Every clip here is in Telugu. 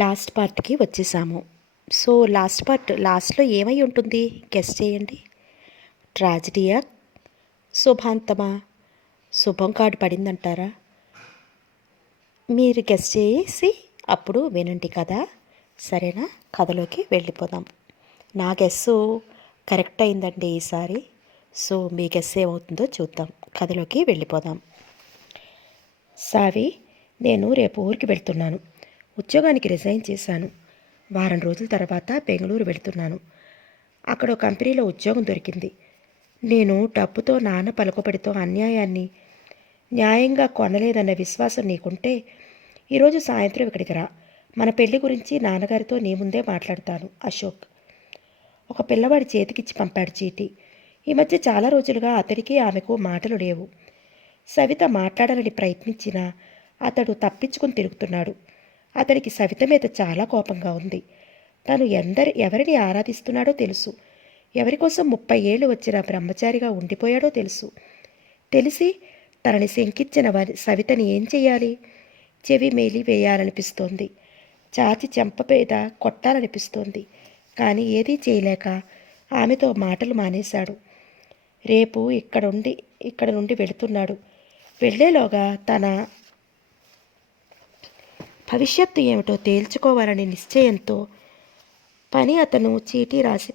లాస్ట్ పార్ట్కి వచ్చేసాము. సో లాస్ట్లో ఏమై ఉంటుంది గెస్ చేయండి. ట్రాజిడీయా, శుభాంతమా, శుభం కార్డు పడిందంటారా? మీరు గెస్ చేసి అప్పుడు వినండి కదా. సరేనా? కథలోకి వెళ్ళిపోదాం. నా గెస్సు కరెక్ట్ అయిందండి ఈసారి. సో మీ గెస్ ఏమవుతుందో చూద్దాం. కథలోకి వెళ్ళిపోదాం. సావి, నేను రేపు ఊరికి వెళ్తున్నాను. ఉద్యోగానికి రిజైన్ చేశాను. వారం రోజుల తర్వాత బెంగళూరు వెళ్తున్నాను. అక్కడ ఒక కంపెనీలో ఉద్యోగం దొరికింది. నేను డబ్బుతో నాన్న పలుకుబడితో అన్యాయాన్ని న్యాయంగా కొనలేదన్న విశ్వాసం నీకుంటే ఈరోజు సాయంత్రం ఇక్కడికి రా. మన పెళ్లి గురించి నాన్నగారితో నీ ముందే మాట్లాడతాను. అశోక్ ఒక పిల్లవాడి చేతికిచ్చి పంపాడు చీటీ. ఈ మధ్య చాలా రోజులుగా అతడికి ఆమెకు మాటలు లేవు. సవిత మాట్లాడాలని ప్రయత్నించినా అతడు తప్పించుకుని తిరుగుతున్నాడు. అతడికి సవిత మీద చాలా కోపంగా ఉంది. తను ఎవరిని ఆరాధిస్తున్నాడో తెలుసు. ఎవరి కోసం 30 ఏళ్ళు వచ్చిన బ్రహ్మచారిగా ఉండిపోయాడో తెలుసు. తెలిసి తనని శంకించిన సవితని ఏం చెయ్యాలి? చెవి మేలి వేయాలనిపిస్తోంది. చాచి చెంపపేద కొట్టాలనిపిస్తోంది. కానీ ఏదీ చేయలేక ఆమెతో మాటలు మానేశాడు. రేపు ఇక్కడ నుండి వెళుతున్నాడు. వెళ్లేలోగా తన భవిష్యత్తు ఏమిటో తేల్చుకోవాలని నిశ్చయంతో అతను చీటీ రాసి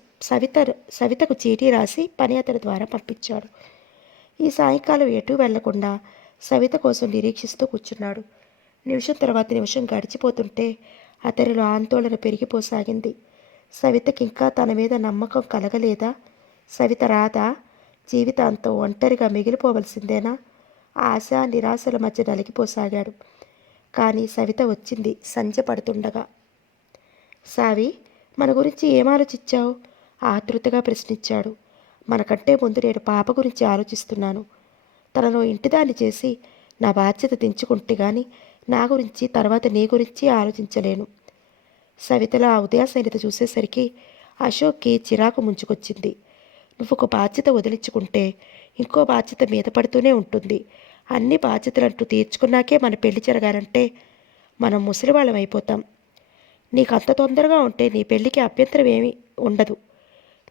సవితకు చీటీ రాసి పని అతని ద్వారా పంపించాడు. ఈ సాయంకాలం ఎటూ వెళ్లకుండా సవిత కోసం నిరీక్షిస్తూ కూర్చున్నాడు. నిమిషం తర్వాత నిమిషం గడిచిపోతుంటే అతనిలో ఆందోళన పెరిగిపోసాగింది. సవితకింకా తన మీద నమ్మకం కలగలేదా? సవిత రాదా? జీవితాంతం ఒంటరిగా మిగిలిపోవలసిందేనా? ఆశ నిరాశల మధ్య నలిగిపోసాగాడు. కానీ సవిత వచ్చింది సంధ్య పడుతుండగా. సావి, మన గురించి ఏం ఆలోచించావు? ఆతృతగా ప్రశ్నించాడు. మనకంటే ముందు నేను పాప గురించి ఆలోచిస్తున్నాను. తనను ఇంటిదాన్ని చేసి నా బాధ్యత దించుకుంటే గాని నా గురించి తర్వాత నీ గురించి ఆలోచించలేను. సవితలో ఆ ఉదయాసైనత చూసేసరికి అశోక్కి చిరాకు ముంచుకొచ్చింది. నువ్వు ఒక బాధ్యత వదిలించుకుంటే ఇంకో బాధ్యత మీద పడుతూనే ఉంటుంది. అన్ని బాధ్యతలంటూ తీర్చుకున్నాకే మన పెళ్లి జరగాలంటే మనం ముసలివాళ్ళం అయిపోతాం. నీకు అంత తొందరగా ఉంటే నీ పెళ్ళికి అభ్యంతరం ఏమీ ఉండదు.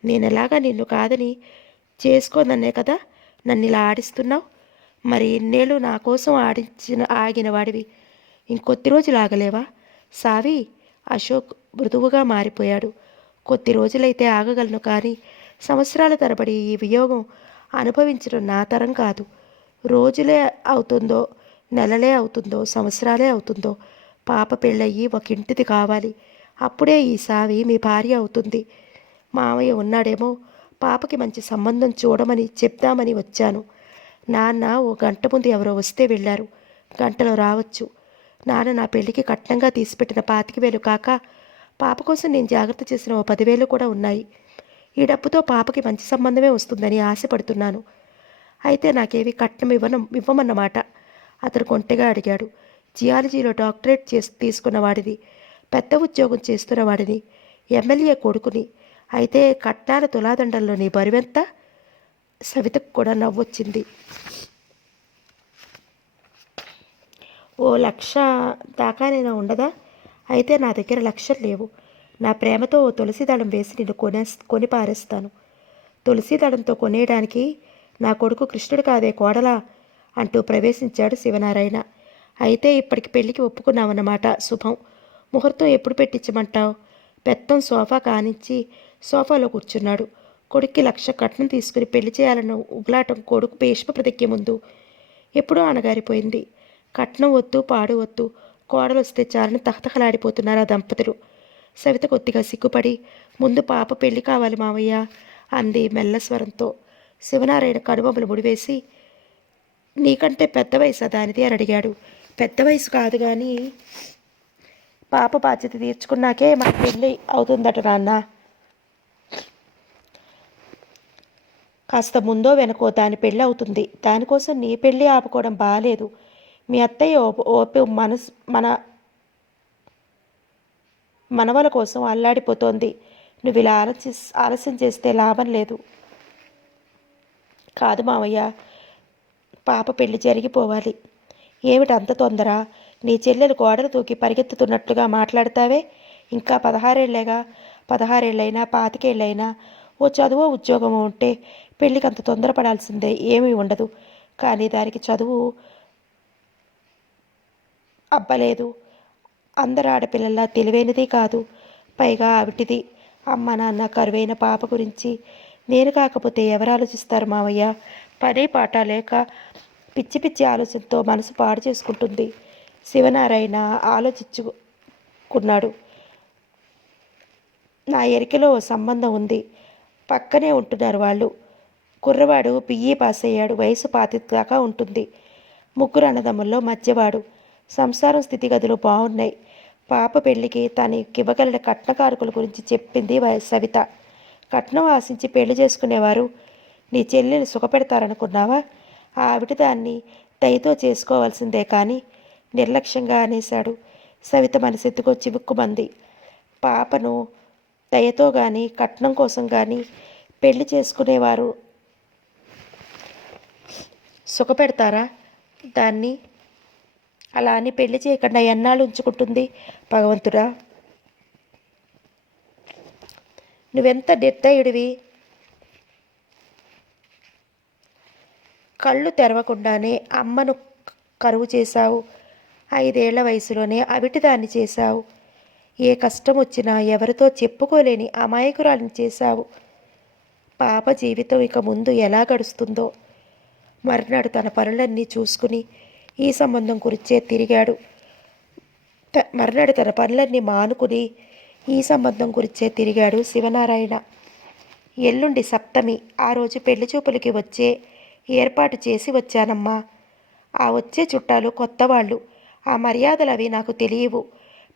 నేనెలాగా నిన్ను కాదని చేసుకోనన్నే కదా నన్ను ఇలా ఆడిస్తున్నావు. మరి ఇన్నేళ్ళు నా కోసం ఆగిన వాడివి ఇంకొద్ది రోజులు ఆగలేవా? సావి, అశోక్ మృదువుగా మారిపోయాడు. కొద్ది రోజులైతే ఆగగలను, కానీ సంవత్సరాల తరబడి ఈ వియోగం అనుభవించడం నా తరం కాదు. రోజులే అవుతుందో, నెలలే అవుతుందో, సంవత్సరాలే అవుతుందో పాప పెళ్ళయ్యి ఒక ఇంటిది కావాలి. అప్పుడే ఈ సావి మీ భార్య అవుతుంది. మామయ్య ఉన్నాడేమో, పాపకి మంచి సంబంధం చూడమని చెప్దామని వచ్చాను. నాన్న ఓ గంట ముందు ఎవరో వస్తే వెళ్ళారు. గంటలో రావచ్చు. నాన్న నా పెళ్లికి కట్నంగా తీసిపెట్టిన 25,000 కాక పాప కోసం నేను జాగ్రత్త చేసిన ఓ 10,000 కూడా ఉన్నాయి. ఈ డబ్బుతో పాపకి మంచి సంబంధమే వస్తుందని ఆశపడుతున్నాను. అయితే నాకేవి కట్నం ఇవ్వమన్నమాట. అతను కొంటెగా అడిగాడు. జియాలజీలో డాక్టరేట్ తీసుకున్న వాడిని, పెద్ద ఉద్యోగం చేస్తున్న వాడిని, ఎమ్మెల్యే కొడుకుని. అయితే కట్నాల తులాదండల్లో నీ బరువెంత? సవితకు కూడా నవ్వొచ్చింది. ఓ 1,00,000 దాకానైనా ఉండదా? అయితే నా దగ్గర లక్షలు లేవు. నా ప్రేమతో ఓ తులసి దళం వేసి నిన్ను కొని పారేస్తాను. తులసి దళంతో కొనేయడానికి నా కొడుకు కృష్ణుడు కాదే కోడలా అంటూ ప్రవేశించాడు శివనారాయణ. అయితే ఇప్పటికి పెళ్లికి ఒప్పుకున్నావన్నమాట. శుభం. ముహూర్తం ఎప్పుడు పెట్టించమంటావు? పెత్తం సోఫా కానించి సోఫాలో కూర్చున్నాడు. కొడుక్కి 1,00,000 కట్నం తీసుకుని పెళ్లి చేయాలన్న ఉగులాటం కొడుకు భీష్మ ప్రతిజ్ఞ ముందు ఎప్పుడూ అణగారిపోయింది. కట్నం వద్దు, పాడు వద్దు, కోడలు వస్తే చాలని తహతహలాడిపోతున్నారు ఆ దంపతులు. సవిత కొద్దిగా సిగ్గుపడి, ముందు పాప పెళ్లి కావాలి మావయ్య అంది మెల్లస్వరంతో. శివనారాయణ కనుబొమ్మలు ముడివేసి, నీకంటే పెద్ద వయసు దానిది అని అడిగాడు. పెద్ద వయసు కాదు, కానీ పాప బాధ్యత తీర్చుకున్నాకే మా పెళ్ళి అవుతుందట నాన్న. కాస్త ముందో వెనకో దాని పెళ్ళి అవుతుంది. దానికోసం నీ పెళ్ళి ఆపుకోవడం బాలేదు. మీ అత్తయ్య ఓపి మనవల కోసం అల్లాడిపోతోంది. నువ్వు ఇలా ఆలస్యం చేస్తే లాభం లేదు. కాదు మావయ్య, పాప పెళ్లి జరిగిపోవాలి. ఏమిటి అంత తొందర? నీ చెల్లెలు గోడలు దూకి పరిగెత్తుతున్నట్లుగా మాట్లాడతావే? ఇంకా 16 ఏళ్లేగా. 16 ఏళ్ళైనా 25 ఏళ్ళైనా ఓ చదువో ఉద్యోగమో ఉంటే పెళ్ళికి అంత తొందరపడాల్సిందే ఏమీ ఉండదు. కానీ దానికి చదువు అబ్బలేదు. అందరు ఆడపిల్లల్లా తెలివైనది కాదు. పైగా అవిటిది. అమ్మ నాన్న కరువైన పాప గురించి నేను కాకపోతే ఎవరు ఆలోచిస్తారు మావయ్య? పని పాట లేక పిచ్చి పిచ్చి ఆలోచనతో మనసు పాడు చేసుకుంటుంది. శివనారాయణ ఆలోచించుకున్నాడు. నా ఎరికలో ఓ సంబంధం ఉంది. పక్కనే ఉంటున్నారు వాళ్ళు. కుర్రవాడు బిఈ పాస్ అయ్యాడు. వయసు 25 దాకా ఉంటుంది. ముగ్గురు అన్నదమ్ముల్లో మధ్యవాడు. సంసారం స్థితిగతులు బాగున్నాయి. పాప పెళ్లికి తనకివ్వగలిగిన కట్న కానుకల గురించి చెప్పింది సవిత. కట్నం ఆశించి పెళ్లి చేసుకునేవారు నీ చెల్లెలు సుఖపెడతారనుకున్నావా? ఆవిడ దాన్ని దయతో చేసుకోవాల్సిందే కానీ నిర్లక్ష్యంగా అనేశాడు. సవిత మనసెత్తుకో చివుక్కుమంది. పాపను దయతో కానీ కట్నం కోసం కానీ పెళ్లి చేసుకునేవారు సుఖపెడతారా? దాన్ని అలా అని పెళ్లి చేయకుండా ఎన్నాళ్ళు ఉంచుకుంటుంది? భగవంతుడా, నువ్వెంత నిర్దయుడివి! కళ్ళు తెరవకుండానే అమ్మను కరువు చేశావు. 5 ఏళ్ల వయసులోనే అవిటిదాన్ని చేశావు. ఏ కష్టం వచ్చినా ఎవరితో చెప్పుకోలేని అమాయకురాలిని చేశావు. పాప జీవితం ఇక ముందు ఎలా గడుస్తుందో? మర్నాడు తన పనులన్నీ చూసుకుని ఈ సంబంధం గురించే తిరిగాడు. మర్నాడు తన పనులన్నీ మానుకుని ఈ సంబంధం గురించే తిరిగాడు శివనారాయణ. ఎల్లుండి సప్తమి. ఆ రోజు పెళ్లి చూపులకి వచ్చే ఏర్పాటు చేసి వచ్చానమ్మా. ఆ వచ్చే చుట్టాలు కొత్తవాళ్ళు. ఆ మర్యాదలు అవి నాకు తెలియవు.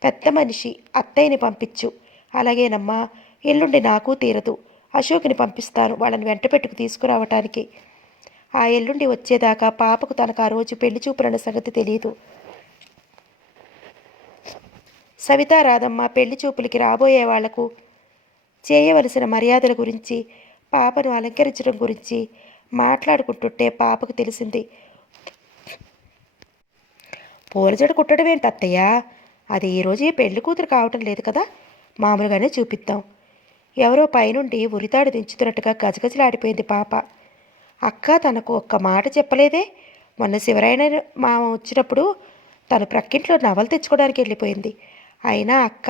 పెద్ద మనిషి అత్తయ్యని పంపించు. అలాగేనమ్మా. ఎల్లుండి నాకు తీరదు. అశోక్ని పంపిస్తాను వాళ్ళని వెంట పెట్టుకు తీసుకురావటానికి. ఆ ఎల్లుండి వచ్చేదాకా పాపకు తనకు ఆ రోజు పెళ్లి చూపులన్న సంగతి తెలియదు. సవిత రాధమ్మ పెళ్లి చూపులకి రాబోయే వాళ్లకు చేయవలసిన మర్యాదల గురించి, పాపను అలంకరించడం గురించి మాట్లాడుకుంటుంటే పాపకు తెలిసింది. పూలజడ కుట్టడం ఏంటి అత్తయ్య? అది ఈరోజు పెళ్లి కూతురు కావటం లేదు కదా, మామూలుగానే చూపిద్దాం. ఎవరో పైనుండి ఉరితాడు దించుతున్నట్టుగా గజగజలాడిపోయింది పాప. అక్క తనకు ఒక్క మాట చెప్పలేదే? మొన్న శివరాయణ మామ వచ్చినప్పుడు తను ప్రక్కింట్లో నవలు తెచ్చుకోవడానికి వెళ్ళిపోయింది. అయినా అక్క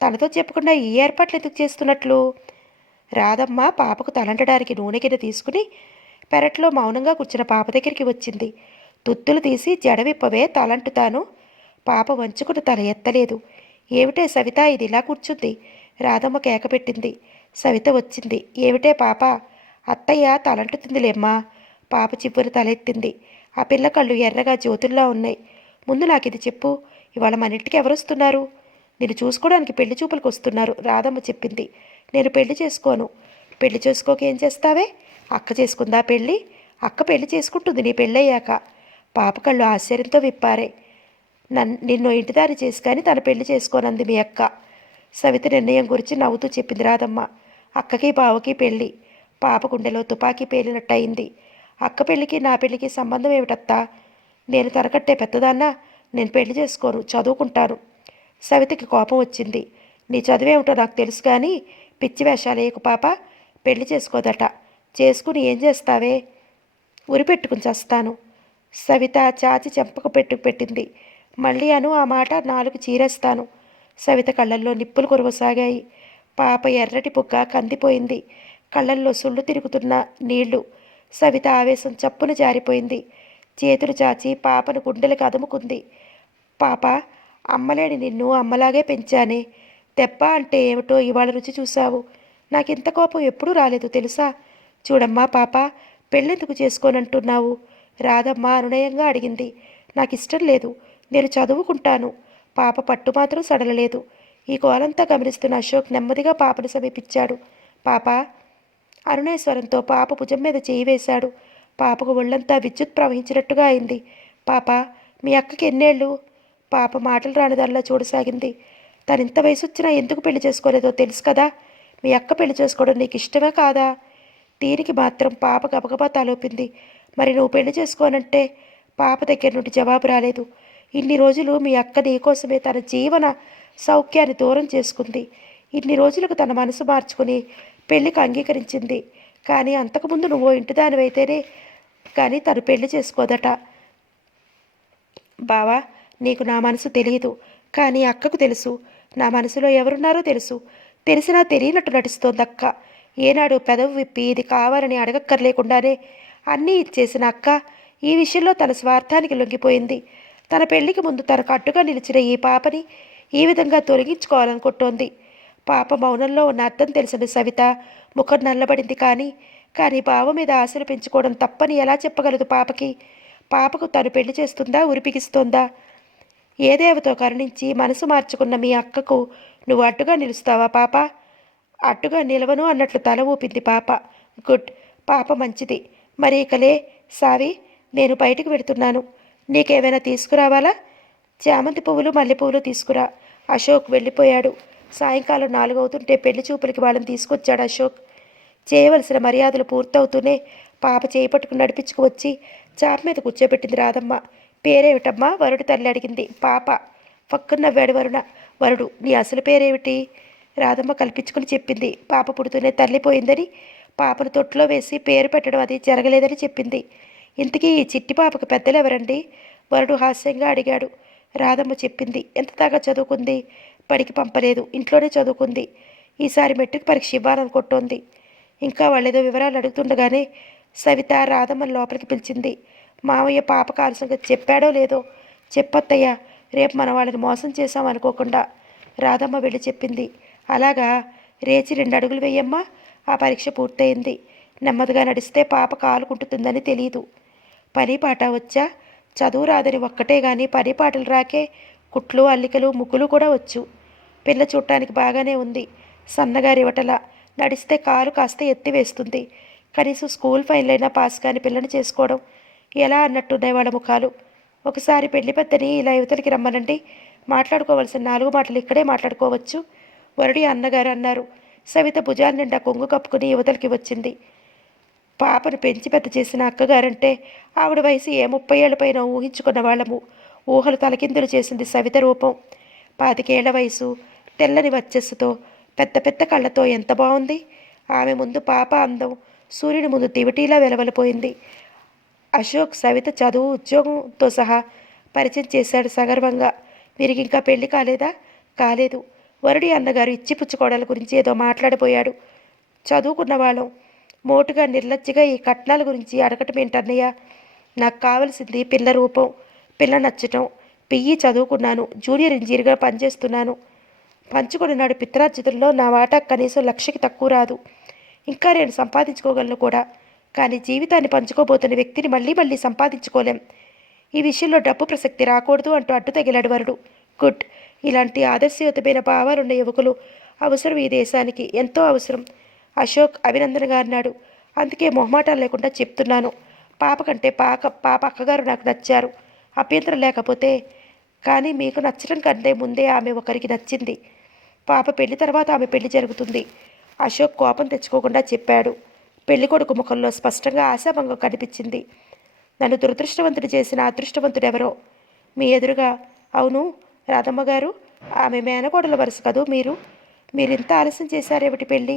తనతో చెప్పకుండా ఈ ఏర్పాట్లు ఎందుకు చేస్తున్నట్లు? రాధమ్మ పాపకు తలంటడానికి నూనె గిన్నె తీసుకుని పెరట్లో మౌనంగా కూర్చున్న పాప దగ్గరికి వచ్చింది. తుత్తులు తీసి జడవిప్పవే తలంటుతాను. పాప వంచుకుని తల ఎత్తలేదు. ఏమిటే సవిత ఇది ఇలా కూర్చుంది? రాధమ్మ కేకపెట్టింది. సవిత వచ్చింది. ఏమిటే పాప? అత్తయ్య తలంటుతుందిలేమ్మా. పాప చిప్పున తలెత్తింది. ఆ పిల్ల కళ్ళు ఎర్రగా జ్యోతుల్లా ఉన్నాయి. ముందు నాకు ఇది చెప్పు. ఇవాళ మన ఇంటికి ఎవరొస్తున్నారు? నేను చూసుకోవడానికి పెళ్లి చూపులకు వస్తున్నారు, రాధమ్మ చెప్పింది. నేను పెళ్లి చేసుకోను. పెళ్లి చేసుకోక ఏం చేస్తావే? అక్క చేసుకుందా పెళ్ళి? అక్క పెళ్లి చేసుకుంటుంది నీ పెళ్ళయ్యాక. పాప కళ్ళు ఆశ్చర్యంతో విప్పారే. నిన్ను ఇంటిదారి చేసి కానీ తన పెళ్లి చేసుకోనంది మీ అక్క. సవిత నిర్ణయం గురించి నవ్వుతూ చెప్పింది రాధమ్మ. అక్కకి బావకి పెళ్ళి. పాప గుండెలో తుపాకీ పేలినట్టయింది. అక్క పెళ్ళికి నా పెళ్ళికి సంబంధం ఏమిటత్తా? నేను తనకట్టే పెద్దదాన్నా? నేను పెళ్లి చేసుకోను, చదువుకుంటాను. సవితకి కోపం వచ్చింది. నీ చదివేమిటో నాకు తెలుసు కానీ పిచ్చి వేషాలేయకు పాప. పెళ్లి చేసుకోదట. చేసుకుని ఏం చేస్తావే? ఉరి పెట్టుకుని చస్తాను. సవిత చాచి చెంపకు పెట్టింది. మళ్ళీ అను ఆ మాట, 4 చీరేస్తాను. సవిత కళ్ళల్లో నిప్పులు కురవసాగాయి. పాప ఎర్రటి బుగ్గ కందిపోయింది. కళ్ళల్లో సుళ్ళు తిరుగుతున్న నీళ్లు. సవిత ఆవేశం చప్పున జారిపోయింది. చేతులు చాచి పాపను గుండెలకు అదుముకుంది. పాప, అమ్మలేని నిన్ను అమ్మలాగే పెంచానే. దెబ్బ అంటే ఏమిటో ఇవాళ రుచి చూశావు. నాకింత కోపం ఎప్పుడూ రాలేదు తెలుసా? చూడమ్మా పాప, పెళ్ళెందుకు చేసుకోనంటున్నావు? రాధమ్మ అనునయంగా అడిగింది. నాకు ఇష్టం లేదు, నేను చదువుకుంటాను. పాప పట్టు మాత్రం సడలలేదు. ఈ గోలంతా గమనిస్తున్న అశోక్ నెమ్మదిగా పాపను సమీపించాడు. పాప, అరుణేశ్వరంతో పాప భుజం మీద చేయి వేశాడు. పాపకు ఒళ్ళంతా విద్యుత్ ప్రవహించినట్టుగా అయింది. పాప, మీ అక్కకి ఎన్నేళ్ళు? పాప మాటలు రానిదానిలా చూడసాగింది. తనింత వయసు వచ్చినా ఎందుకు పెళ్లి చేసుకోలేదో తెలుసు కదా. మీ అక్క పెళ్లి చేసుకోవడం నీకు ఇష్టమే కాదా? దీనికి మాత్రం పాప గబగబా తలోపింది. మరి నువ్వు పెళ్లి చేసుకోనంటే? పాప దగ్గర నుండి జవాబు రాలేదు. ఇన్ని రోజులు మీ అక్క నీకోసమే తన జీవన సౌఖ్యాన్ని దూరం చేసుకుంది. ఇన్ని రోజులకు తన మనసు మార్చుకుని పెళ్లికి అంగీకరించింది. కానీ అంతకుముందు నువ్వు ఇంటిదానివైతేనే కానీ తను పెళ్లి చేసుకోదట. బావా, నీకు నా మనసు తెలియదు, కానీ అక్కకు తెలుసు. నా మనసులో ఎవరున్నారో తెలుసు. తెలిసినా తెలియనట్టు నటిస్తోంది అక్క. ఏనాడు పెదవి విప్పి ఇది కావాలని అడగక్కర్లేకుండానే అన్నీ ఇచ్చేసిన అక్క ఈ విషయంలో తన స్వార్థానికి లొంగిపోయింది. తన పెళ్లికి ముందు తనకు అడ్డుగా నిలిచిన ఈ పాపని ఈ విధంగా తొలగించుకోవాలనుకుంటోంది. పాప మౌనంలో ఉన్న అర్థం తెలిసిన సవిత ముఖం నల్లబడింది. కానీ బావ మీద ఆశలు పెంచుకోవడం తప్పని ఎలా చెప్పగలదు పాపకి? పాపకు తను పెళ్లి చేస్తుందా, ఉరిపిగిస్తోందా? ఏ దేవతో కరుణించి మనసు మార్చుకున్న మీ అక్కకు నువ్వు అడ్డుగా నిలుస్తావా పాప? అడ్డుగా నిలవను అన్నట్లు తల ఊపింది పాప. గుడ్, పాప మంచిది. మరి ఇకలే సావి, నేను బయటకు వెడుతున్నాను. నీకేమైనా తీసుకురావాలా? చామంతి పువ్వులు, మల్లెపువ్వులు తీసుకురా. అశోక్ వెళ్ళిపోయాడు. సాయంకాలం 4 అవుతుంటే పెళ్లి చూపులకి వాళ్ళని తీసుకొచ్చాడు అశోక్. చేయవలసిన మర్యాదలు పూర్తవుతూనే పాప చేయి పట్టుకుని నడిపించుకువచ్చి చాప మీద కూర్చోబెట్టింది రాధమ్మ. పేరేమిటమ్మా? వరుడి తల్లి అడిగింది. పాప. పక్కన నవ్వాడు వరుడు. నీ అసలు పేరేమిటి? రాధమ్మ కల్పించుకుని చెప్పింది. పాప పుడుతూనే తల్లి పోయిందని, పాపను తొట్టులో వేసి పేరు పెట్టడం అది జరగలేదని చెప్పింది. ఇంతకీ ఈ చిట్టి పాపకు పెద్దలు ఎవరండి? వరుడు హాస్యంగా అడిగాడు. రాధమ్మ చెప్పింది. ఎంత దాకా చదువుకుంది? బడికి పంపలేదు, ఇంట్లోనే చదువుకుంది. ఈసారి మెట్రిక్ పరీక్ష ఇవ్వాలనుకుంటోంది. ఇంకా వాళ్ళేదో వివరాలు అడుగుతుండగానే సవిత రాధమ్మని లోపలికి పిలిచింది. మావయ్య పాపకు ఆలస్యంగా చెప్పాడో లేదో చెప్పొత్తయ్యా, రేపు మన వాళ్ళని మోసం చేశాం అనుకోకుండా. రాధమ్మ వెళ్ళి చెప్పింది. అలాగా, రేచి 2 అడుగులు వేయమ్మా. ఆ పరీక్ష పూర్తయింది. నెమ్మదిగా నడిస్తే పాప కాలుకుంటుందని తెలీదు. పని పాట వచ్చా? చదువు రాదని ఒక్కటే గాని పని పాటలు రాకే కుట్లు, అల్లికలు, ముగ్గులు కూడా వచ్చు. పిల్ల చూడటానికి బాగానే ఉంది. సన్నగా రివటల, నడిస్తే కాలు కాస్త ఎత్తి వేస్తుంది. కనీసం స్కూల్ ఫైన్లైనా పాస్ కాని పిల్లని చేసుకోవడం ఎలా అన్నట్టున్నాయి వాళ్ళ ముఖాలు. ఒకసారి పెళ్లి పెద్దని ఇలా యువతలకి రమ్మనండి. మాట్లాడుకోవాల్సిన 4 మాటలు ఇక్కడే మాట్లాడుకోవచ్చు, వరుడి అన్నగారు అన్నారు. సవిత భుజాల నిండా కొంగు కప్పుకుని యువతలకి వచ్చింది. పాపను పెంచి పెద్ద చేసిన అక్కగారంటే ఆవిడ వయసు ఏ 30 ఏళ్ల పైన ఊహించుకున్న వాళ్ళము. ఊహలు తలకిందులు చేసింది సవిత రూపం. 25 ఏళ్ల వయసు, తెల్లని వచ్చస్సుతో, పెద్ద పెద్ద కళ్ళతో ఎంత బాగుంది. ఆమె ముందు పాప అందం సూర్యుని ముందు దివిటీలా వెలవలిపోయింది. అశోక్ సవిత చదువు, ఉద్యోగంతో సహా పరిచయం చేశాడు సగర్వంగా. వీరికి ఇంకా పెళ్లి కాలేదా? కాలేదు. వరుడి అన్నగారు ఇచ్చిపుచ్చుకోవడాల గురించి ఏదో మాట్లాడిపోయాడు. చదువుకున్న వాళ్ళం మోటుగా నిర్లజ్జగా ఈ కట్నాల గురించి అడగటం ఏంటన్నయ్య? నాకు కావలసింది పిల్ల రూపం, పిల్ల నచ్చటం. పియ్యి చదువుకున్నాను, జూనియర్ ఇంజనీర్గా పనిచేస్తున్నాను. పంచుకుని నాడు పిత్రార్జితుల్లో నా వాటా కనీసం 1,00,000కి తక్కువ రాదు. ఇంకా నేను సంపాదించుకోగలను కూడా. కానీ జీవితాన్ని పంచుకోబోతున్న వ్యక్తిని మళ్ళీ మళ్ళీ సంపాదించుకోలేం. ఈ విషయంలో డబ్బు ప్రసక్తి రాకూడదు అంటూ అడ్డు తగిలాడు వరుడు. గుడ్. ఇలాంటి ఆదర్శయుతమైన భావాలున్న యువకులు అవసరం ఈ దేశానికి, ఎంతో అవసరం. అశోక్ అభినందనగా అన్నాడు. అందుకే మొహమాటాలు లేకుండా చెప్తున్నాను. పాప కంటే పాప అక్కగారు నాకు నచ్చారు. అభ్యంతరం లేకపోతే. కానీ మీకు నచ్చడం కంటే ముందే ఆమె ఒకరికి నచ్చింది. పాప పెళ్లి తర్వాత ఆమె పెళ్లి జరుగుతుంది. అశోక్ కోపం తెచ్చుకోకుండా చెప్పాడు. పెళ్లి కొడుకు ముఖంలో స్పష్టంగా ఆశాభంగం కనిపించింది. నన్ను దురదృష్టవంతుడు చేసిన అదృష్టవంతుడెవరో మీ ఎదురుగా. అవును రాధమ్మ గారు, ఆమె మేనకోడల వరుస కదూ మీరింత ఆలస్యం చేశారేమిటి? పెళ్ళి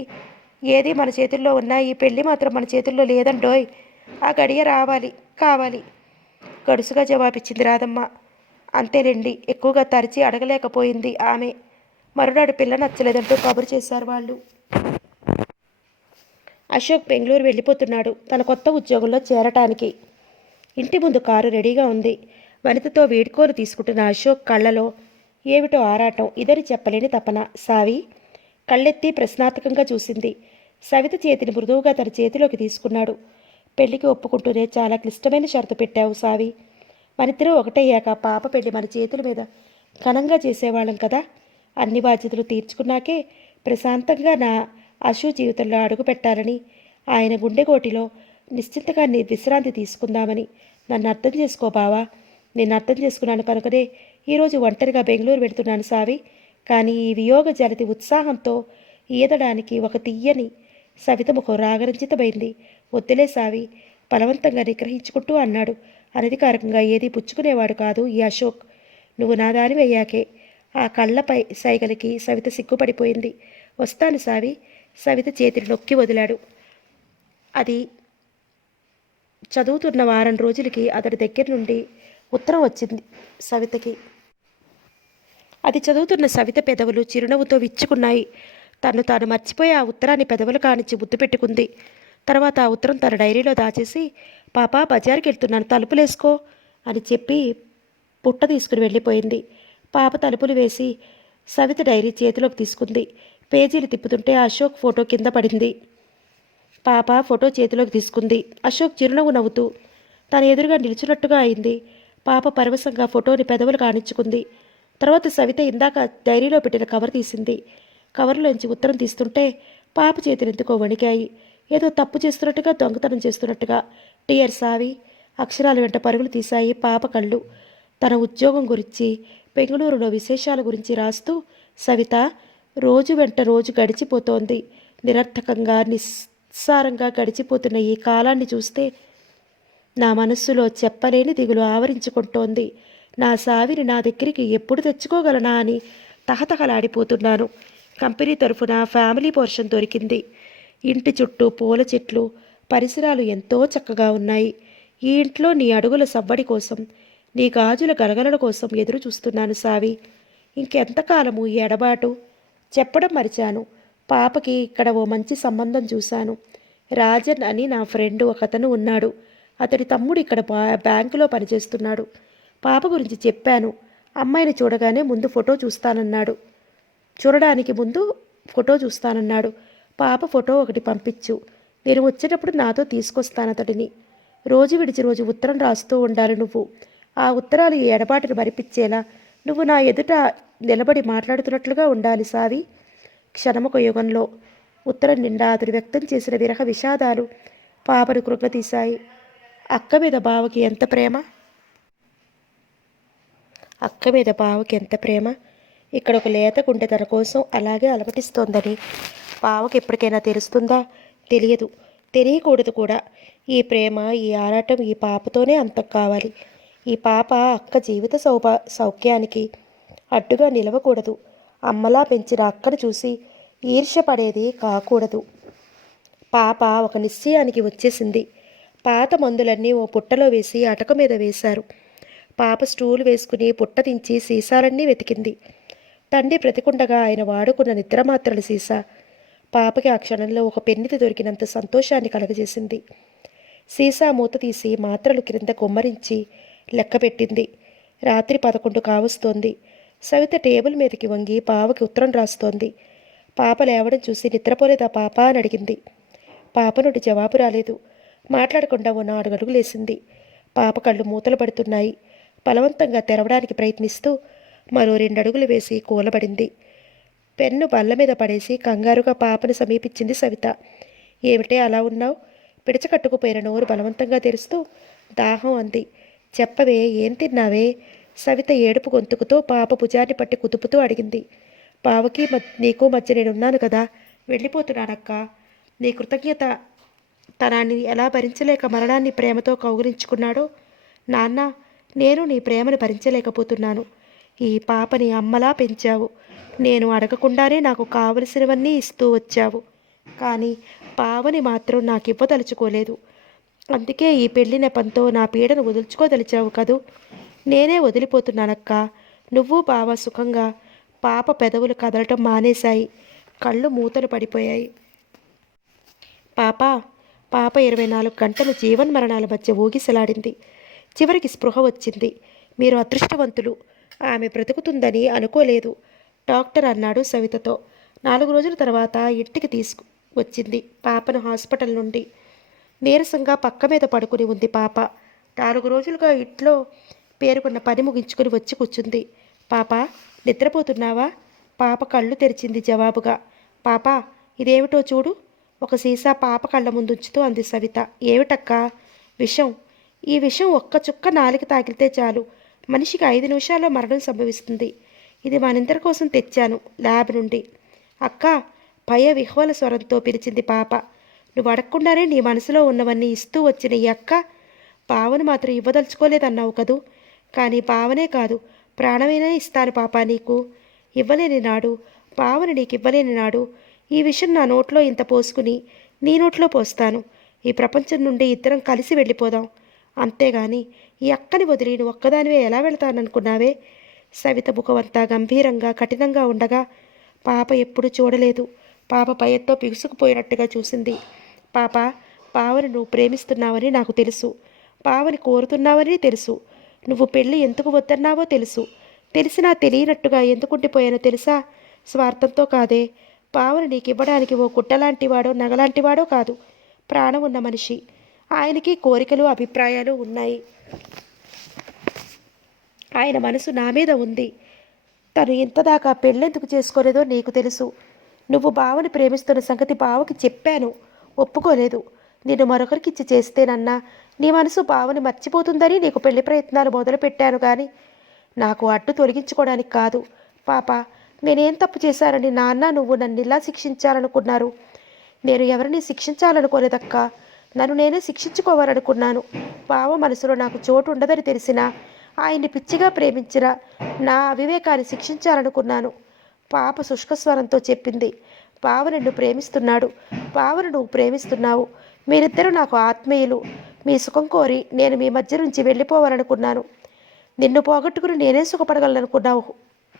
ఏది మన చేతుల్లో ఉన్నా ఈ పెళ్ళి మాత్రం మన చేతుల్లో లేదండోయ్. ఆ గడియ రావాలి, కావాలి. గడుసుగా జవాబిచ్చింది రాధమ్మ. అంతేలేండి, ఎక్కువగా తరిచి అడగలేకపోయింది ఆమె. మరునాడు పిల్ల నచ్చలేదంటూ కబురు చేశారు వాళ్ళు. అశోక్ బెంగళూరు వెళ్ళిపోతున్నాడు తన కొత్త ఉద్యోగంలో చేరటానికి. ఇంటి ముందు కారు రెడీగా ఉంది. వనితతో వీడ్కోలు తీసుకుంటున్న అశోక్ కళ్ళలో ఏమిటో ఆరాటం, ఇదని చెప్పలేని తపన. సావి కళ్ళెత్తి ప్రశ్నార్థకంగా చూసింది. సవిత చేతిని మృదువుగా తన చేతిలోకి తీసుకున్నాడు. పెళ్లికి ఒప్పుకుంటూనే చాలా క్లిష్టమైన షరతు పెట్టావు సావి. మనిద్దరూ ఒకటయ్యాక పాప పెళ్లి మన చేతుల మీద ఘనంగా చేసేవాళ్ళం కదా. అన్ని బాధ్యతలు తీర్చుకున్నాకే ప్రశాంతంగా నా అశు జీవితంలో అడుగు పెట్టాలని, ఆయన గుండెగోటిలో నిశ్చింతగా విశ్రాంతి తీసుకుందామని. నన్ను అర్థం చేసుకో బావా. నేను అర్థం చేసుకున్నాను కనుకనే ఈరోజు ఒంటరిగా బెంగళూరు వెళుతున్నాను సావి. కానీ ఈ వియోగ జలతి ఉత్సాహంతో ఈదడానికి ఒక తీయని సవిత ముఖం రాగరంజితమైంది. వద్దులే సావి, బలవంతంగా నిగ్రహించుకుంటూ అన్నాడు. అనధికారికంగా ఏదీ పుచ్చుకునేవాడు కాదు ఈ అశోక్. నువ్వు నా దాని వెయ్యాకే. ఆ కళ్ళపై సైగలకి సవిత సిగ్గుపడిపోయింది. వస్తాను సావి. సవిత చేతిని నొక్కి వదిలాడు. అది చదువుతున్న వారం రోజులకి అతడి దగ్గర నుండి ఉత్తరం వచ్చింది సవితకి. అది చదువుతున్న సవిత పెదవులు చిరునవ్వుతో విచ్చుకున్నాయి. తాను మర్చిపోయి ఆ ఉత్తరాన్ని పెదవులు కానిచ్చి ముద్దు పెట్టుకుంది. తర్వాత ఆ ఉత్తరం తన డైరీలో దాచేసి, పాపా బజార్కి వెళ్తున్నాను, తలుపులేసుకో అని చెప్పి పుట్ట తీసుకుని వెళ్ళిపోయింది. పాప తలుపులు వేసి సవిత డైరీ చేతిలోకి తీసుకుంది. పేజీలు తిప్పుతుంటే అశోక్ ఫోటో కింద పడింది. పాప ఫోటో చేతిలోకి తీసుకుంది. అశోక్ చిరునవ్వు నవ్వుతూ తన ఎదురుగా నిలుచున్నట్టుగా అయింది. పాప పరవశంగా ఫోటోని పెదవులు కానించుకుంది. తర్వాత సవిత ఇందాక డైరీలో పెట్టిన కవర్ తీసింది. కవర్లోంచి ఉత్తరం తీస్తుంటే పాప చేతులు ఎందుకో వణికాయి. ఏదో తప్పు చేస్తున్నట్టుగా, దొంగతనం చేస్తున్నట్టుగా. టియర్ సావి అక్షరాల వెంట పరుగులు తీశాయి పాప కళ్ళు. తన ఉద్యోగం గురించి, బెంగళూరులో విశేషాల గురించి రాస్తూ, సవిత రోజు వెంట రోజు గడిచిపోతోంది. నిరర్థకంగా నిస్సారంగా గడిచిపోతున్న ఈ కాలాన్ని చూస్తే నా మనస్సులో చెప్పలేని దిగులు ఆవరించుకుంటోంది. నా సావిని నా దగ్గరికి ఎప్పుడు తెచ్చుకోగలనా అని తహతహలాడిపోతున్నాను. కంపెనీ తరఫున ఫ్యామిలీ పోర్షన్ దొరికింది. ఇంటి చుట్టూ పూల చెట్లు, పరిసరాలు ఎంతో చక్కగా ఉన్నాయి. ఈ ఇంట్లో నీ అడుగుల సవ్వడి కోసం, నీ గాజుల గలగలల కోసం ఎదురు చూస్తున్నాను సావి. ఇంకెంతకాలము ఈ ఎడబాటు? చెప్పడం మరిచాను. పాపకి ఇక్కడ ఓ మంచి సంబంధం చూశాను. రాజన్ అని నా ఫ్రెండ్ ఒకతను ఉన్నాడు. అతడి తమ్ముడు ఇక్కడ బ్యాంకులో పనిచేస్తున్నాడు. పాప గురించి చెప్పాను. అమ్మాయిని చూడగానే ముందు చూడడానికి ముందు ఫోటో చూస్తానన్నాడు. పాప ఫోటో ఒకటి పంపించు. నేను వచ్చేటప్పుడు నాతో తీసుకొస్తాను అతడిని. రోజు విడిచి రోజు ఉత్తరం రాస్తూ ఉండాలి నువ్వు. ఆ ఉత్తరాలు ఈ ఎడబాటును మరిపించేలా నువ్వు నా ఎదుట నిలబడి మాట్లాడుతున్నట్లుగా ఉండాలి సావి. క్షణమొక యుగంలో ఉత్తరం నిండా అతడు వ్యక్తం చేసిన విరహ విషాదాలు పాపను కృంగతీశాయి. అక్క మీద బావకి ఎంత ప్రేమ! ఇక్కడ ఒక లేత గుండె తన కోసం అలాగే అలమటిస్తోందని బావకి ఎప్పటికైనా తెలుస్తుందా? తెలియదు, తెలియకూడదు కూడా. ఈ ప్రేమ, ఈ ఆరాటం ఈ పాపతోనే అంతం కావాలి. ఈ పాప అక్క జీవిత సౌఖ్యానికి అడ్డుగా నిలవకూడదు. అమ్మలా పెంచిన అక్కను చూసి ఈర్ష్యపడేది కాకూడదు. పాప ఒక నిశ్చయానికి వచ్చేసింది. పాత మందులన్నీ ఓ పుట్టలో వేసి అటక మీద వేశారు. పాప స్టూలు వేసుకుని పుట్ట దించి సీసాలన్నీ వెతికింది. తండ్రి బ్రతికుండగా ఆయన వాడుకున్న నిద్రమాత్రల సీసా పాపకి ఆ క్షణంలో ఒక పెన్నిది దొరికినంత సంతోషాన్ని కలగజేసింది. సీసా మూత తీసి మాత్రలు క్రింద కుమ్మరించి లెక్కపెట్టింది. రాత్రి 11 కావస్తోంది. సవిత టేబుల్ మీదకి వంగి పాపకి ఉత్తరం రాస్తోంది. పాప లేవడం చూసి నిద్రపోలేదా పాప అని అడిగింది. పాప నుండి జవాబు రాలేదు. మాట్లాడకుండా ఓ 4 అడుగులేసింది. పాప కళ్ళు మూతలు పడుతున్నాయి. బలవంతంగా తెరవడానికి ప్రయత్నిస్తూ మరో 2 అడుగులు వేసి కూలబడింది. పెన్ను బల్ల మీద పడేసి కంగారుగా పాపను సమీపించింది సవిత. ఏమిటే అలా ఉన్నావు? పిడచకట్టుకుపోయిన నోరు బలవంతంగా తెరుస్తూ దాహం అంది. చెప్పవే, ఏం తిన్నావే? సవిత ఏడుపు గొంతుకుతో పాప భుజాన్ని పట్టి కుదుపుతూ అడిగింది. బావకి నీకు మధ్య నేనున్నాను కదా, వెళ్ళిపోతున్నానక్క. నీ కృతజ్ఞత తనాన్ని ఎలా భరించలేక మరణాన్ని ప్రేమతో కౌగిలించుకున్నాడో నాన్న, నేను నీ ప్రేమను భరించలేకపోతున్నాను. ఈ పాపని అమ్మలా పెంచావు. నేను అడగకుండానే నాకు కావలసినవన్నీ ఇస్తూ వచ్చావు. కానీ పావని మాత్రం నాకు ఇవ్వదలుచుకోలేదు. అందుకే ఈ పెళ్లి నెపంతో నా పీడను వదులుచుకోదలిచావు కదూ. నేనే వదిలిపోతున్నానక్క. నువ్వు బావ సుఖంగా. పాప పెదవులు కదలటం మానేశాయి. కళ్ళు మూతలు పడిపోయాయి. పాప 24 గంటలు జీవన్మరణాల మధ్య ఊగిసలాడింది. చివరికి స్పృహ వచ్చింది. మీరు అదృష్టవంతులు. ఆమె బ్రతుకుతుందని అనుకోలేదు డాక్టర్ అన్నాడు సవితతో. 4 రోజుల తర్వాత ఇంటికి వచ్చింది పాపను హాస్పిటల్ నుండి. నీరసంగా పక్క మీద పడుకుని ఉంది పాప. 4 రోజులుగా ఇంట్లో పేరుకున్న పని ముగించుకుని వచ్చి కూర్చుంది. పాప, నిద్రపోతున్నావా? పాప కళ్ళు తెరిచింది జవాబుగా. పాప, ఇదేమిటో చూడు. ఒక సీసా పాప కళ్ళ ముందుంచుతూ అంది సవిత. ఏమిటక్కా? విషం. ఈ విషం ఒక్క చుక్క నాలిక తాకితే చాలు, మనిషికి 5 నిమిషాల్లో మరణం సంభవిస్తుంది. ఇది మనిద్దరి కోసం తెచ్చాను ల్యాబ్ నుండి. అక్క, భయ విహ్వల స్వరంతో పిలిచింది పాప. నువ్వు అడగకుండానే నీ మనసులో ఉన్నవన్నీ ఇస్తూ వచ్చిన ఈ అక్క బావను మాత్రం ఇవ్వదలుచుకోలేదన్నావు కదూ. కానీ బావనే కాదు, ప్రాణమైనా ఇస్తాను పాపా నీకు. ఇవ్వలేని నాడు, పావని నీకు ఇవ్వలేని నాడు ఈ విషయం నా నోట్లో ఇంత పోసుకుని నీ నోట్లో పోస్తాను. ఈ ప్రపంచం నుండి ఇద్దరం కలిసి వెళ్ళిపోదాం. అంతేగాని ఈ అక్కని వదిలి నువ్వు ఒక్కదానివే ఎలా వెళ్తాననుకున్నావే? సవిత ముఖమంతా గంభీరంగా కఠినంగా ఉండగా పాప ఎప్పుడు చూడలేదు. పాప భయంతో పిగుసుకుపోయినట్టుగా చూసింది. పాప, పావని నువ్వు ప్రేమిస్తున్నావని నాకు తెలుసు. పావని కోరుతున్నావని తెలుసు. నువ్వు పెళ్ళి ఎందుకు వద్దన్నావో తెలుసు. తెలిసినా తెలియనట్టుగా ఎందుకుండిపోయానో తెలుసా? స్వార్థంతో కాదే. పావని నీకు ఇవ్వడానికి ఓ గుట్టలాంటివాడో నగలాంటివాడో కాదు, ప్రాణం ఉన్న మనిషి. ఆయనకి కోరికలు అభిప్రాయాలు ఉన్నాయి. ఆయన మనసు నా మీద ఉంది. తను ఇంతదాకా పెళ్ళెందుకు చేసుకోలేదో నీకు తెలుసు. నువ్వు బావని ప్రేమిస్తున్న సంగతి బావకి చెప్పాను, ఒప్పుకోలేదు. నిన్ను మరొకరికిచ్చి చేస్తేనన్నా నీ మనసు బావని మర్చిపోతుందని నీకు పెళ్లి ప్రయత్నాలు మొదలుపెట్టాను కానీ నాకు అడ్డు తొలగించుకోవడానికి కాదు. పాప, నేనేం తప్పు చేశానని నాన్న నువ్వు నన్ను ఇలా శిక్షించాలనుకున్నారు? నేను ఎవరిని శిక్షించాలనుకోలేదక్క. నన్ను నేనే శిక్షించుకోవాలనుకున్నాను. బావ మనసులో నాకు చోటు ఉండదని తెలిసినా ఆయన్ని పిచ్చిగా ప్రేమించిన నా అవివేకాన్ని శిక్షించాలనుకున్నాను. పాప శుష్కస్వరంతో చెప్పింది. బావ నిన్ను ప్రేమిస్తున్నాడు, బావను నువ్వు ప్రేమిస్తున్నావు. మీరిద్దరూ నాకు ఆత్మీయులు. మీ సుఖం కోరి నేను మీ మధ్య నుంచి వెళ్ళిపోవాలనుకున్నాను. నిన్ను పోగొట్టుకుని నేనే సుఖపడగలనుకున్నావు.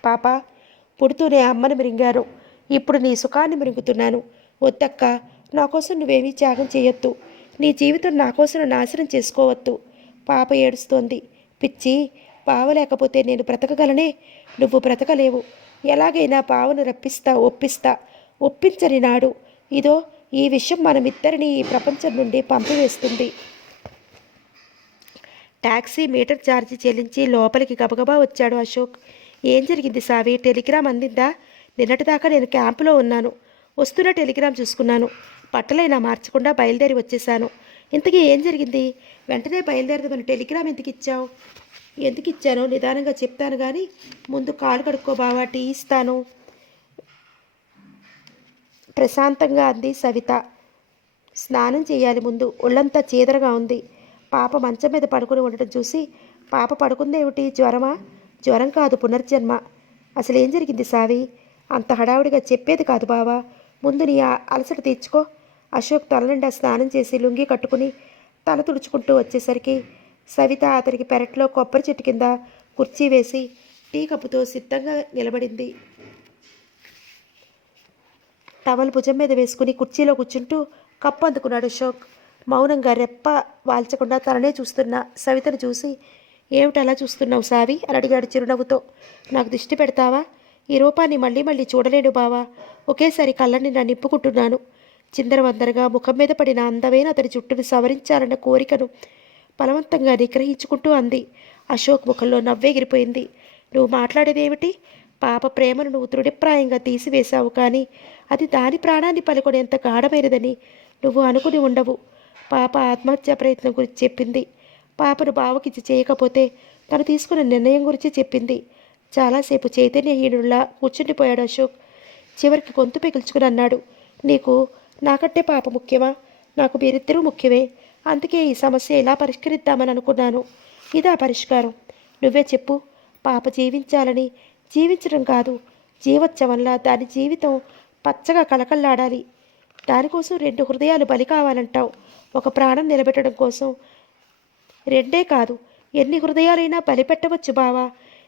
పాప, పుడుతూనే అమ్మని మిరింగాను, ఇప్పుడు నీ సుఖాన్ని మిరుగుతున్నాను. వద్దక్క, నా కోసం నువ్వేమీ త్యాగం చేయొద్దు. నీ జీవితం నా కోసం నాశనం చేసుకోవద్దు. పాప ఏడుస్తోంది. పిచ్చి, బావ లేకపోతే నేను బ్రతకగలనే? నువ్వు బ్రతకలేవు. ఎలాగైనా బావను రప్పిస్తా, ఒప్పిస్తా. ఒప్పించని నాడు ఇదో ఈ విషయం మనమిద్దరిని ఈ ప్రపంచం నుండి పంపివేస్తుంది. ట్యాక్సీ మీటర్ ఛార్జీ చెల్లించి లోపలికి గబగబా వచ్చాడు అశోక్. ఏం జరిగింది సావి? టెలిగ్రామ్ అందిందా? నిన్నటిదాకా నేను క్యాంపులో ఉన్నాను. వస్తున్న టెలిగ్రామ్ చూసుకున్నాను. బట్టలైనా మార్చకుండా బయలుదేరి వచ్చేసాను. ఇంతకీ ఏం జరిగింది? వెంటనే బయలుదేరదామని టెలిగ్రామ్ ఎందుకు ఇచ్చావు? ఎందుకు ఇచ్చానో నిదానంగా చెప్తాను కానీ ముందు కాలు కడుక్కో బావా, టీ ఇస్తాను. ప్రశాంతంగా అంది సవిత. స్నానం చేయాలి ముందు, ఒళ్ళంతా చీదరగా ఉంది. పాప మంచం మీద పడుకుని ఉండటం చూసి, పాప పడుకుందేమిటి? జ్వరమా? జ్వరం కాదు, పునర్జన్మ. అసలు ఏం జరిగింది సావి? అంత హడావుడిగా చెప్పేది కాదు బావా. ముందు నీ అలసట తీర్చుకో. అశోక్ తల నిండా స్నానం చేసి లుంగి కట్టుకుని తల తుడుచుకుంటూ వచ్చేసరికి సవిత అతనికి పెరట్లో కొబ్బరి చెట్టు కింద కుర్చీ వేసి టీ కప్పుతో సిద్ధంగా నిలబడింది. టవల్ భుజం మీద వేసుకుని కుర్చీలో కూర్చుంటూ కప్పు అందుకున్నాడు అశోక్. మౌనంగా రెప్ప వాల్చకుండా తననే చూస్తున్న సవితను చూసి, ఏమిటి అలా చూస్తున్నావు సావి అని అడిగాడు చిరునవ్వుతో. నాకు దిష్టి పెడతావా? ఈ రూపాన్ని మళ్ళీ మళ్ళీ చూడలేను బావా. ఒకేసారి కళ్ళని నా నింపుకుంటున్నాను. చిందరవందరగా ముఖం మీద పడిన అందమైన అతని చుట్టూను సవరించాలన్న కోరికను బలవంతంగా నిగ్రహించుకుంటూ అంది. అశోక్ ముఖంలో నవ్వెగిరిపోయింది. నువ్వు మాట్లాడేదేమిటి? పాప ప్రేమను నువ్వు తృఢప్రాయంగా తీసివేశావు, కానీ అది దాని ప్రాణాన్ని పలుకొనేంత గాఢమైనదని నువ్వు అనుకుని ఉండవు. పాప ఆత్మహత్యా ప్రయత్నం గురించి చెప్పింది. పాపను బావకిచ్చి చేయకపోతే తను తీసుకున్న నిర్ణయం గురించి చెప్పింది. చాలాసేపు చైతన్యహీనుడిలా కూర్చుండిపోయాడు అశోక్. చివరికి గొంతు పెగిల్చుకుని అన్నాడు, నీకు నాకంటే పాప ముఖ్యమా? నాకు మీరిద్దరూ ముఖ్యమే. అందుకే ఈ సమస్య ఎలా పరిష్కరిద్దామని అనుకున్నాను. ఇదా పరిష్కారం? నువ్వే చెప్పు. పాప జీవించాలని, జీవించడం కాదు, జీవోత్సవంలా దాని జీవితం పచ్చగా కలకల్లాడాలి. దానికోసం 2 హృదయాలు బలి కావాలంటావు. ఒక ప్రాణం నిలబెట్టడం కోసం 2 కాదు, ఎన్ని హృదయాలైనా బలి పెట్టవచ్చు బావా.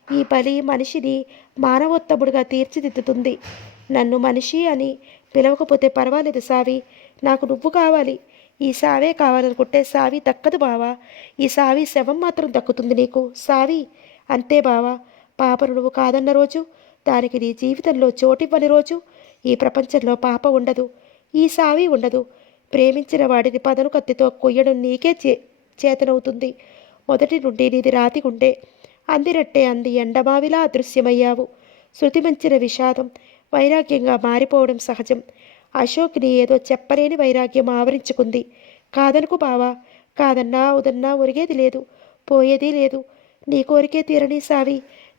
ఈ బలి మనిషిని మానవోత్తముడిగా తీర్చిదిద్దుతుంది. నన్ను మనిషి అని పిలవకపోతే పర్వాలేదు సావి, నాకు నువ్వు కావాలి. ఈ సావే కావాలనుకుంటే సావి దక్కదు బావా. ఈ సావి శవం మాత్రం దక్కుతుంది నీకు సావి. అంతే బావా. పాపను నువ్వు కాదన్న రోజు, దానికి నీ జీవితంలో చోటివ్వని రోజు ఈ ప్రపంచంలో పాప ఉండదు, ఈ సావి ఉండదు. ప్రేమించిన వాడిని పదను కత్తితో కొయ్యడం నీకే చేతనవుతుంది. మొదటి నుండి నీది రాతి గుండె. అందినట్టే అంది ఎండమావిలా అదృశ్యమయ్యావు. శృతిమంచిన విషాదం వైరాగ్యంగా మారిపోవడం సహజం. అశోక్ని ఏదో చెప్పలేని వైరాగ్యం ఆవరించుకుంది. కాదనుకు బావా, కాదన్నా వదన్నా ఒరిగేది లేదు, పోయేది లేదు. నీ కోరికే తీరని సావి,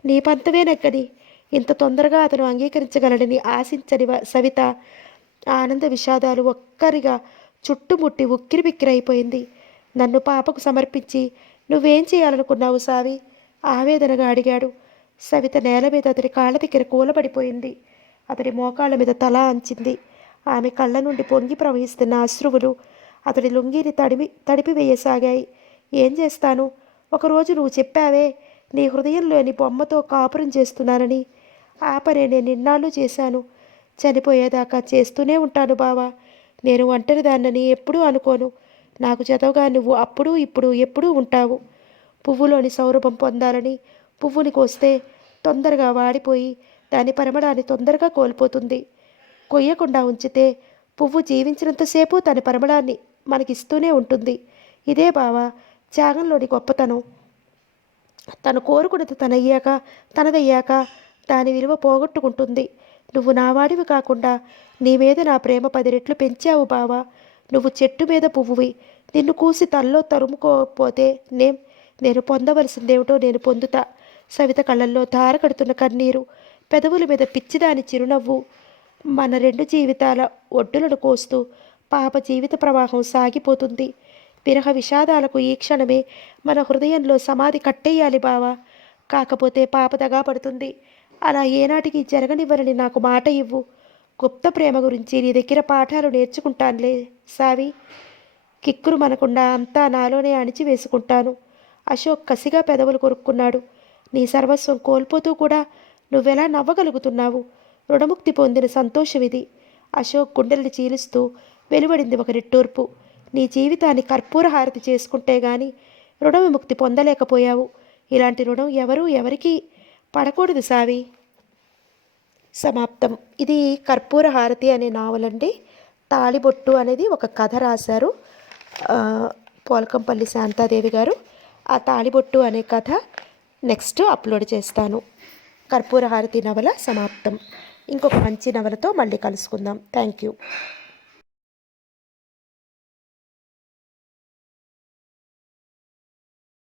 నీ పంతవే నక్కని. ఇంత తొందరగా అతను అంగీకరించగలడని ఆశించని సవిత ఆనంద విషాదాలు ఒక్కరిగా చుట్టుముట్టి ఉక్కిరిబిక్కిరైపోయింది. నన్ను పాపకు సమర్పించి నువ్వేం చేయాలనుకున్నావు సావి? ఆవేదనగా అడిగాడు. సవిత నేల మీద అతడి కాళ్ళ దగ్గర కూలబడిపోయింది. అతడి మోకాళ్ళ మీద తల అంచింది. ఆమె కళ్ళ నుండి పొంగి ప్రవహిస్తున్న అశ్రువులు అతడి లుంగీని తడిపివేయసాగాయి. ఏం చేస్తాను? ఒకరోజు నువ్వు చెప్పావే, నీ హృదయంలోని బొమ్మతో కాపురం చేస్తున్నానని. ఆ పనే నేను ఇన్నాళ్ళు చేశాను. చనిపోయేదాకా చేస్తూనే ఉంటాను బావా. నేను ఒంటరిదాన్నని ఎప్పుడూ అనుకోను. నాకు చదవగా నువ్వు అప్పుడు ఇప్పుడు ఎప్పుడూ ఉంటావు. పువ్వులోని సౌరభం పొందాలని పువ్వుని కోస్తే తొందరగా వాడిపోయి దాని పరిమళాన్ని తొందరగా కోల్పోతుంది. కొయ్యకుండా ఉంచితే పువ్వు జీవించినంతసేపు తన పరిమళాన్ని మనకిస్తూనే ఉంటుంది. ఇదే బావా త్యాగంలోని గొప్పతనం. తను కోరుకున్నది తనదయ్యాక దాని విలువ పోగొట్టుకుంటుంది. నువ్వు నావాడివి కాకుండా నీ మీద నా ప్రేమ 10 రెట్లు పెంచావు బావా. నువ్వు చెట్టు మీద పువ్వువి. నిన్ను కూసి తల్లో తరుముకోపోతే నేను పొందవలసిందేమిటో నేను పొందుతా. సవిత కళ్ళల్లో ధార కడుతున్న కన్నీరు, పెదవుల మీద పిచ్చిదాని చిరునవ్వు మన 2 జీవితాల ఒడ్డులను కోస్తూ పాప జీవిత ప్రవాహం సాగిపోతుంది. విరహ విషాదాలకు ఈ క్షణమే మన హృదయంలో సమాధి కట్టేయాలి బావా. కాకపోతే పాప దగా పడుతుంది. అలా ఏనాటికి జరగనివ్వరని నాకు మాట ఇవ్వు. గుప్త ప్రేమ గురించి నీ దగ్గర పాఠాలు నేర్చుకుంటానులే సావి. కిక్కురు మనకుండా అంతా నాలోనే అణిచివేసుకుంటాను. అశోక్ కసిగా పెదవులు కొరుక్కున్నాడు. నీ సర్వస్వం కోల్పోతూ కూడా నువ్వెలా నవ్వగలుగుతున్నావు? రుణముక్తి పొందిన సంతోషం ఇది. అశోక్ గుండెల్ని చీలుస్తూ వెలువడింది ఒక నిట్టూర్పు. నీ జీవితాన్ని కర్పూర హారతి చేసుకుంటే గాని రుణ విముక్తి పొందలేకపోయావు. ఇలాంటి రుణం ఎవరికీ పడకూడదు సావి. సమాప్తం. ఇది కర్పూర హారతి అనే నావల్ అండి. తాళిబొట్టు అనేది ఒక కథ రాశారు పోల్కంపల్లి శాంతాదేవి గారు. ఆ తాళిబొట్టు అనే కథ నెక్స్ట్ అప్లోడ్ చేస్తాను. కర్పూర హారతి నవల సమాప్తం. ఇంకొక మంచి నవలతో మళ్ళీ కలుసుకుందాం. Thank you.